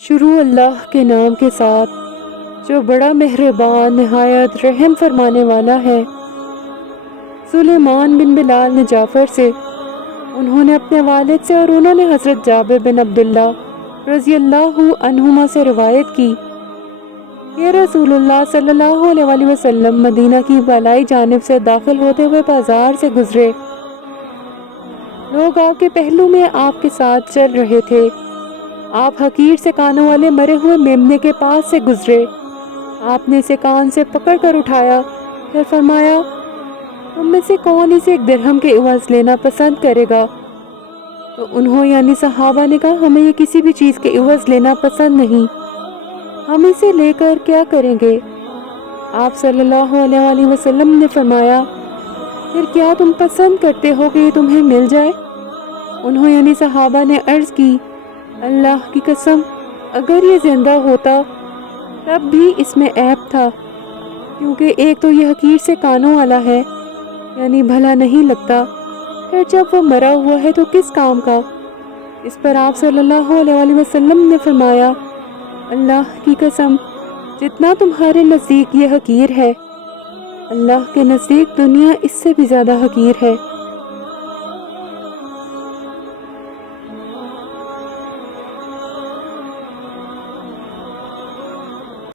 شروع اللہ کے نام کے ساتھ جو بڑا مہربان نہایت رحم فرمانے والا ہے۔ سلیمان بن بلال نے جعفر سے، انہوں نے اپنے والد سے اور انہوں نے حضرت جابر بن عبداللہ رضی اللہ عنہما سے روایت کی کہ رسول اللہ صلی اللہ علیہ وآلہ وسلم مدینہ کی بالائی جانب سے داخل ہوتے ہوئے بازار سے گزرے۔ لوگ آپ کے پہلو میں آپ کے ساتھ چل رہے تھے۔ آپ حقیر سے کانوں والے مرے ہوئے میمنے کے پاس سے گزرے۔ آپ نے اسے کان سے پکڑ کر اٹھایا، پھر فرمایا، تم میں سے کون اسے 1 درہم کے عوض لینا پسند کرے گا؟ تو انہوں یعنی صحابہ نے کہا، ہمیں یہ کسی بھی چیز کے عوض لینا پسند نہیں، ہم اسے لے کر کیا کریں گے؟ آپ صلی اللہ علیہ وآلہ وسلم نے فرمایا، پھر کیا تم پسند کرتے ہو کہ یہ تمہیں مل جائے؟ انہوں یعنی صحابہ نے عرض کی، اللہ کی قسم اگر یہ زندہ ہوتا تب بھی اس میں عیب تھا، کیونکہ ایک تو یہ حقیر سے کانوں والا ہے، یعنی بھلا نہیں لگتا، پھر جب وہ مرا ہوا ہے تو کس کام کا؟ اس پر آپ صلی اللہ علیہ وآلہ وسلم نے فرمایا، اللہ کی قسم جتنا تمہارے نزدیک یہ حقیر ہے، اللہ کے نزدیک دنیا اس سے بھی زیادہ حقیر ہے۔